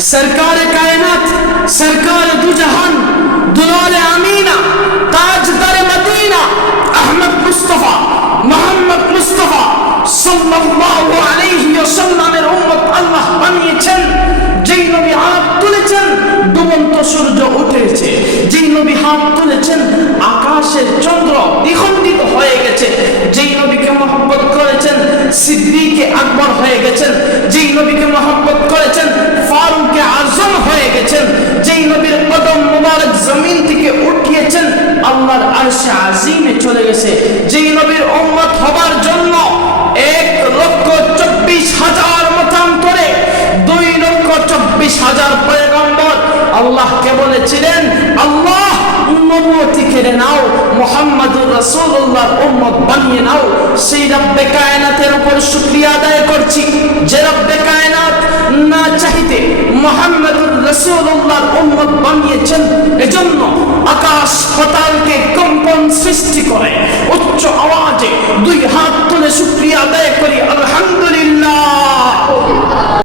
सरकार कायनात, सरकार दुजहान, दुलाल आमीना, ताजदार मदीना, अहमद मुस्तफा, मोहम्मद मुस्तफा সাল্লাল্লাহু আলাইহি ওয়াসাল্লামের উম্মত আল্লাহ বানিয়েছেন। যেই নবী হাত তুলেছেন ডুবন্ত সূর্য উঠেছে, যেই নবী হাত তুলেছেন আকাশের চন্দ্র দ্বিখণ্ডিত হয়ে গেছে, যেই নবীকে মহব্বত করেছেন সিদ্দিকে আকবর হয়ে গেছেন, যেই নবীকে মহব্বত করেছেন ফারুকে আজম হয়ে গেছেন, যেই নবীর কদম মুবারক জমিন থেকে উঠিয়েছেন আল্লাহর আরশে আজিমে চলে গেছে, যেই নবীর উম্মত হবার জন্য 1,24,000 মতান্তরে 2,24,000 পয়গম্বর আল্লাহকে বলেছিলেন আল্লাহ নবুয়তি কেড়ে নাও, মুহাম্মাদুর রাসূলুল্লাহর উম্মত বানিয়ে নাও। সেই রব্বে কায়নাতের উপর শুকরিয়া আদায় করছি যে রব্বে কায়নাত না চাইতে মুহাম্মাদুর রাসূলুল্লাহর উম্মত বানিয়েছেন। এজন্য আকাশ পাতালকে কম্পন সৃষ্টি করে উচ্চ আওয়াজে দুই হাত